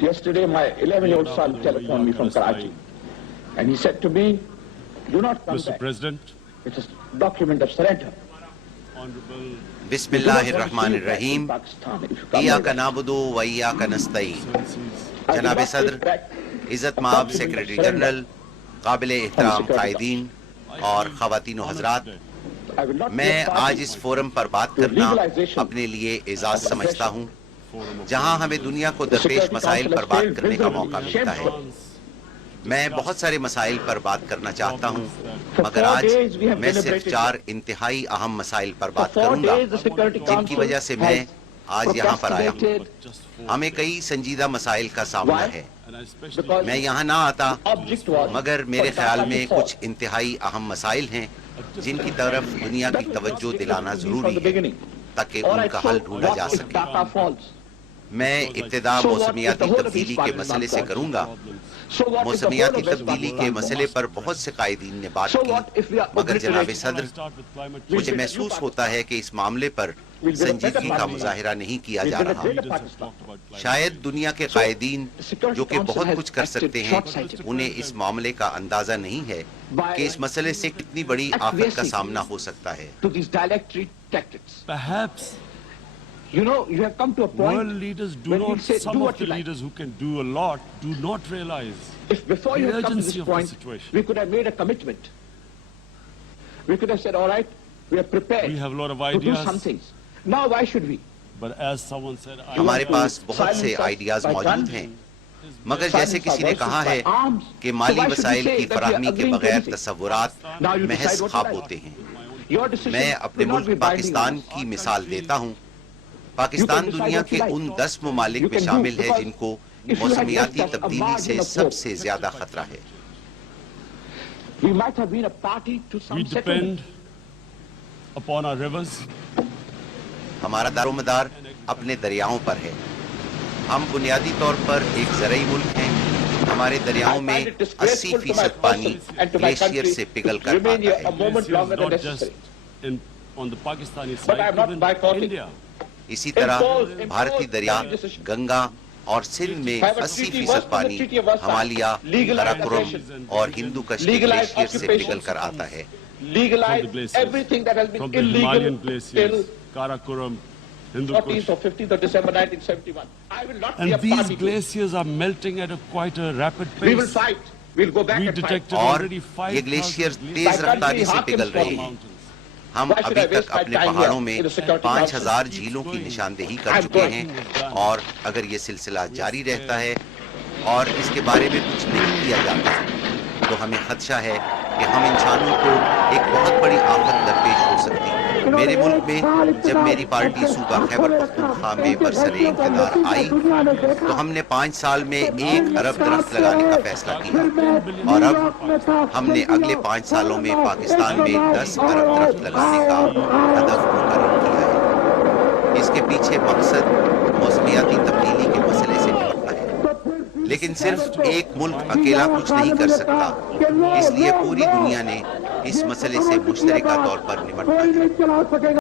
Yesterday, my 11-year-old son telephoned me from Karachi, and he said to me, "Do not come Mr. back. President, It's a document of surrender. Honorable बिस्मिल्लाहिर्रहमानिर्रहीम इय्याका नअबुदु व इय्याका नस्तईन। जनाब सदर, इज़्ज़त माब secretary general, काबिल एहतराम कायदीन और ख़वातीन व हज़रात, मैं आज इस फोरम पर बात करना अपने लिए एजाज़ समझता हूँ, जहाँ हमें दुनिया को दरपेश मसाइल पर बात करने का मौका मिलता है। मैं बहुत सारे मसाइल पर बात करना चाहता हूँ, मगर आज मैं सिर्फ 4 इंतहाई अहम मसाइल पर बात करूँगा, जिनकी वजह से मैं आज यहाँ पर आया हूँ। हमें कई संजीदा मसाइल का सामना है। मैं यहाँ ना आता, मगर मेरे ख्याल में कुछ इंतहाई अहम मसाइल हैं, जिनकी तरफ दुनिया की तवज्जो दिलाना ज़रूरी है, ताकि उनका हल ढूंढा जा सके। मैं इब्तिदा मौसमियाती तब्दीली के मसले से करूँगा। मौसमियाती तब्दीली के मसले पर बहुत से कायदीन ने बात की, मगर जनाब सदर, मुझे महसूस होता है कि इस मामले पर संजीदगी का मुजाहिरा नहीं किया जा रहा। शायद दुनिया के कायदीन, जो कि बहुत कुछ कर सकते हैं, उन्हें इस मामले का अंदाजा नहीं है कि इस मसले से कितनी बड़ी आफत का सामना हो सकता है। perhaps You know, you have come to a point world leaders do when we not, say, some do of what the you like. leaders who can do a lot do not realize If before the you had come to urgency this of the point, situation. we could have made a commitment. We could have said, all right, we are prepared We have a lot of to do ideas. some things. Now, why should we? But as someone said, हमारे पास बहुत से ideas मौजूद हैं, मगर जैसे किसी ने कहा है कि माली वसाइल की फराहमी के बगैर तसव्वुरात महज ख्वाब होते हैं। मैं अपने मुल्क पाकिस्तान की मिसाल देता हूँ। पाकिस्तान दुनिया के उन 10 ममालिक में शामिल है जिनको मौसमियाती तब्दीली से सबसे ज्यादा खतरा है। We might have been a party to some we settlement. depend upon our rivers. हमारा दारोमदार अपने दरियाओं पर है। हम बुनियादी तौर पर एक ज़रई मुल्क हैं। हमारे दरियाओं में 80% पानी ग्लेशियर से पिघल कर आता Remain here a है। moment longer than Not just necessary. on the Pakistani But I am side, not even boycotting. India. इसी तरह भारतीय दरिया, गंगा और सिंध में 80% पानी हिमालय, काराकोरम और हिंदू कश के ग्लेशियर से पिघल कर आता है। From the Legalize glaciers, everything that has been from the illegal Himalayan till glaciers, Karakoram, Hindu 14th Kush. or 15th of December 1971. I will not be a And these party to it. glaciers are melting at quite a rapid We will pace. fight. We'll go back We and fight. detected और already ये 5,000 glacier glaciers तेज रफ्तारी से पिघल रहे हैं। हम Why should अभी I waste तक my अपने time पहाड़ों here में in the Security 5,000 झीलों की निशानदेही कर चुके हैं, और अगर ये सिलसिला जारी रहता है और इसके बारे में कुछ नहीं किया जाता, तो हमें खदशा है कि हम इंसानों को एक बहुत बड़ी आफत दरपेश हो सकती है। मेरे मुल्क में जब मेरी पार्टी सूबा खैबर पख्तूनख्वा में बरसरे इक़्तिदार आई, तो हमने 5 साल में 1 अरब दरख्त लगाने का फैसला किया, और अब हमने अगले 5 सालों में पाकिस्तान में 10 अरब दरख्त लगाने का हदफ मुकर्रर किया है। इसके पीछे मकसद मौसमियाती तब्दीली के मसले से निपटना है, लेकिन सिर्फ एक मुल्क अकेला कुछ नहीं कर सकता, इसलिए पूरी दुनिया ने इस मसले से मुश्तरका तौर पर निपटना है।